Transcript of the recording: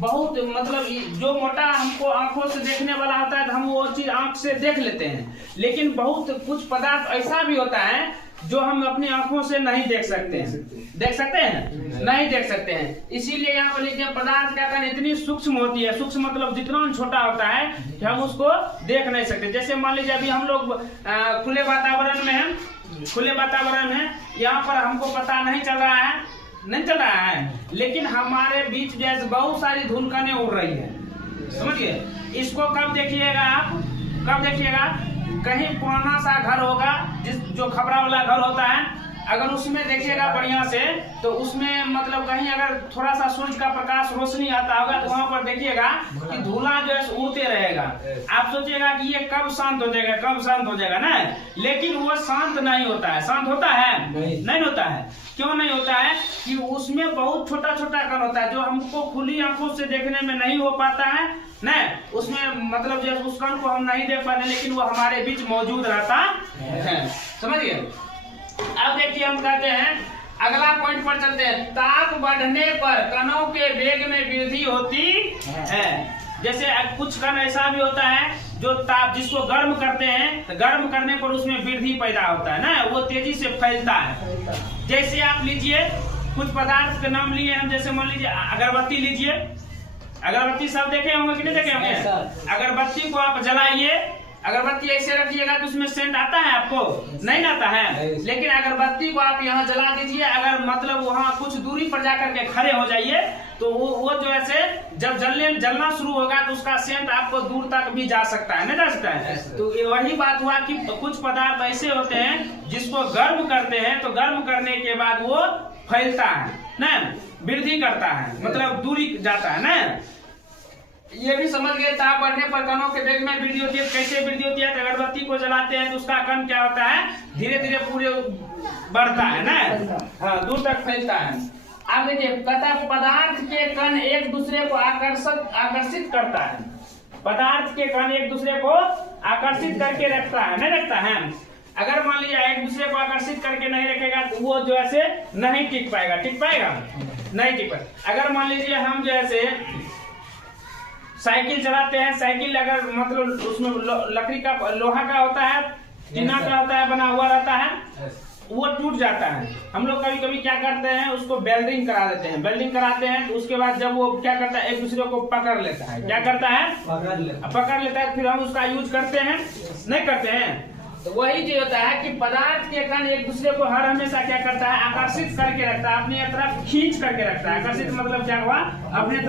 बहुत मतलब जो मोटा हमको आंखों से देखने वाला होता है तो हम वो चीज आंख से देख लेते हैं, लेकिन बहुत कुछ पदार्थ ऐसा भी होता है जो हम अपनी आंखों से नहीं देख सकते हैं। देख सकते हैं? नहीं देख सकते हैं। इसीलिए यहाँ पर लिखते हैं पदार्थ का कण इतनी सूक्ष्म होती है, सूक्ष्म मतलब जितना छोटा होता है कि हम उसको देख नहीं सकते। जैसे मान लीजिए अभी हम लोग खुले वातावरण में हैं, खुले वातावरण में यहाँ पर हमको पता नहीं चल रहा है, लेकिन हमारे बीच जैसे बहुत सारी धूलकणें उड़ रही है, समझिए। इसको कब देखिएगा आप, कब देखिएगा, कहीं पुराना सा घर होगा जो खपरा वाला घर होता है, अगर उसमें देखिएगा बढ़िया से तो उसमें मतलब कहीं अगर थोड़ा सा सूरज का प्रकाश रोशनी आता होगा तो वहां पर देखिएगा कि धुआं जो है उड़ते रहेगा। आप सोचिएगा कि ये कब शांत हो जाएगा, कब शांत हो जाएगा ना, लेकिन वो शांत नहीं होता है। शांत होता है? नहीं होता है। क्यों नहीं होता है? कि उसमें बहुत छोटा छोटा कण होता है जो हमको खुली आंखों से देखने में नहीं हो पाता है ना, उसमें मतलब जो उस कण को हम नहीं देख पाते, लेकिन वो हमारे बीच मौजूद रहता है, समझिए। अब देखिए हम कहते हैं, अगला पॉइंट पर चलते हैं। ताप बढ़ने पर कणों के वेग में वृद्धि होती है। जैसे कुछ कण ऐसा भी होता है जो ताप, जिसको गर्म करते हैं तो गर्म करने पर उसमें वृद्धि पैदा होता है ना, वो तेजी से फैलता है। जैसे आप लीजिए कुछ पदार्थ के नाम लिए हम, जैसे मान लीजिए अगरबत्ती लीजिए। अगरबत्ती सब देखे होंगे कि नहीं देखे होंगे? अगरबत्ती को आप जलाइए, अगरबत्ती ऐसे रखिएगा तो उसमें सेंट आता है? आपको नहीं आता है। लेकिन अगरबत्ती को आप यहाँ जला दीजिए, अगर मतलब वहाँ कुछ दूरी पर जाकर के खड़े हो जाइए तो वो जो है जब जलना शुरू होगा तो उसका सेंट आपको दूर तक भी जा सकता है, नहीं जा सकता है। तो वही बात हुआ कि कुछ पदार्थ ऐसे होते हैं जिसको गर्म करते हैं तो गर्म करने के बाद वो फैलता है ना, वृद्धि करता है, मतलब दूरी जाता है ना। ये भी समझ गए। ताप बढ़ने पर कणों के वेग में वृद्धि होती है। कैसे वृद्धि होती है? तो अगरबत्ती को जलाते हैं तो उसका कण क्या होता है, धीरे धीरे पूरे बढ़ता है ना, हाँ, दूर तक फैलता है। आप देखिए कहता है पदार्थ के कण एक दूसरे को आकर्षित करता है। पदार्थ के कण एक दूसरे को आकर्षित करके रखता है, नहीं रखता है। अगर मान लीजिए एक दूसरे को आकर्षित करके नहीं रखेगा तो वो जो है नहीं टिक पाएगा। टिक पाएगा? नहीं टिक पाएगा। अगर मान लीजिए हम जो है साइकिल चलाते हैं, साइकिल अगर मतलब उसमें लकड़ी का, लोहा का होता है, टीना का होता है, बना हुआ रहता है, वो टूट जाता है। हम लोग कभी कभी क्या करते हैं, उसको वेल्डिंग करा देते हैं। वेल्डिंग कराते हैं तो उसके बाद जब वो क्या करता है, एक दूसरे को पकड़ लेता है। क्या करता है? पकड़ लेता है। फिर हम उसका यूज करते हैं, नहीं करते हैं। तो वही जो होता है कि पदार्थ के कण एक दूसरे को हर हमेशा क्या करता है, आकर्षित करके रखता है, अपनी तरफ खींच करके रखता है। आकर्षित मतलब क्या हुआ, अपने